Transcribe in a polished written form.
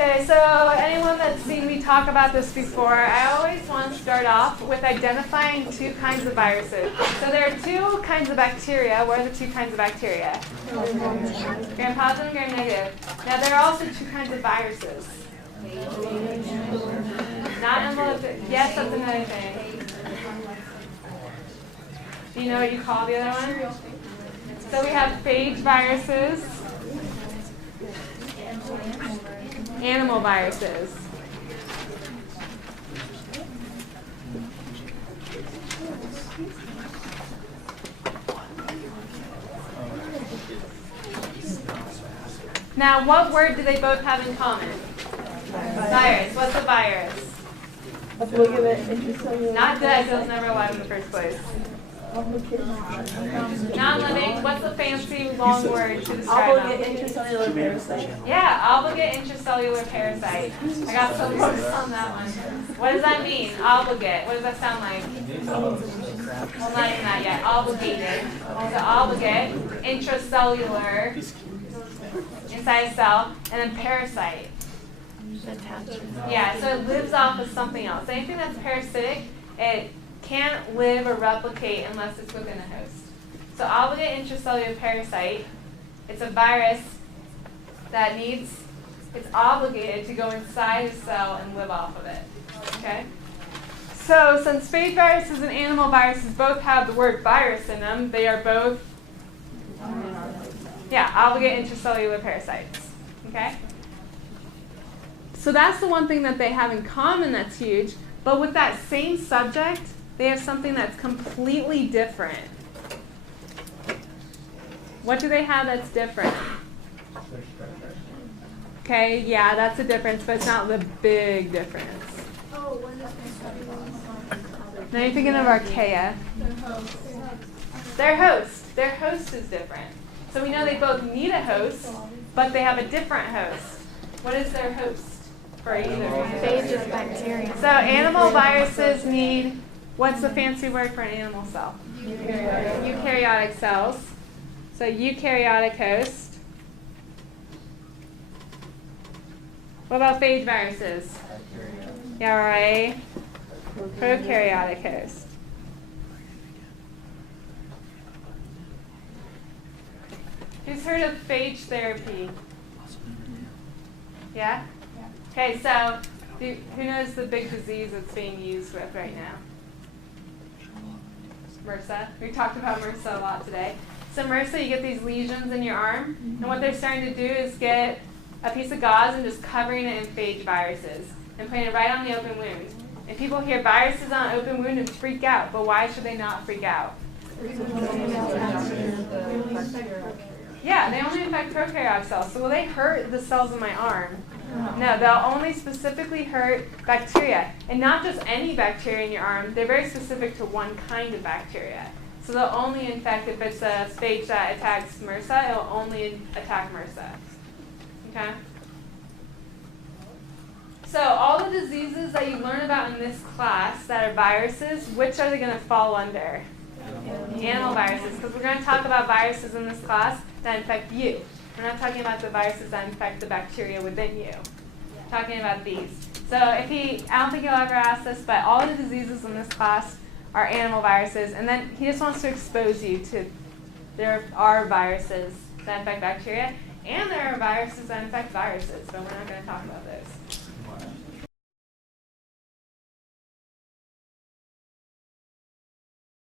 Okay, so anyone that's seen me talk about this before, I always want to start off with identifying two kinds of viruses. So there are two kinds of bacteria. What are the two kinds of bacteria? Gram-positive and gram-negative. Now there are also two kinds of viruses. Not enveloped. Yes, that's another thing. Do you know what you call the other one? So we have phage viruses, animal viruses. Now, what word do they both have in common? Virus. What's a virus? Obligate, intracellular. Not dead, so it's never alive in the first place. Non-living, what's the fancy long word to describe Obligate, them? intracellular parasite. Yeah, obligate intracellular parasite. I got so focused on that one. What does that mean? Obligate. What does that sound like? Well, not even that yet. Obligated. So obligate, intracellular, inside a cell, and then parasite. Yeah, so it lives off of something else. Anything that's parasitic, it can't live or replicate unless it's within a host. So obligate intracellular parasite, it's a virus that it's obligated to go inside a cell and live off of it. Okay? So since phage viruses and animal viruses both have the word virus in them, they are both, obligate intracellular parasites. Okay? So that's the one thing that they have in common that's huge. But with that same subject, they have something that's completely different. What do they have that's different? Okay, yeah, that's a difference, but it's not the big difference. Now you're thinking of archaea. Their host. Their host is different. So we know they both need a host, but they have a different host. What is their host for either? Phage is bacteria. So animal viruses need, what's the fancy word for an animal cell? Eukaryotic cells. So eukaryotic host. What about phage viruses? Yeah, right. Prokaryotic host. Who's heard of phage therapy? Yeah? Okay, so who knows the big disease that's being used with right now? MRSA. We talked about MRSA a lot today. So MRSA, you get these lesions in your arm, and what they're starting to do is get a piece of gauze and just covering it in phage viruses and putting it right on the open wound. And people hear viruses on an open wound and freak out, but why should they not freak out? Yeah, they only infect prokaryotic cells. So will they hurt the cells in my arm? No, they'll only specifically hurt bacteria. And not just any bacteria in your arm. They're very specific to one kind of bacteria. So they'll only infect, if it's a phage that attacks MRSA, it'll only attack MRSA. Okay? So all the diseases that you learn about in this class that are viruses, which are they going to fall under? Animal viruses, because we're going to talk about viruses in this class that infect you. We're not talking about the viruses that infect the bacteria within you. We're talking about these. So I don't think he'll ever ask this, but all the diseases in this class are animal viruses, and then he just wants to expose you to there are viruses that infect bacteria, and there are viruses that infect viruses, but we're not going to talk about those.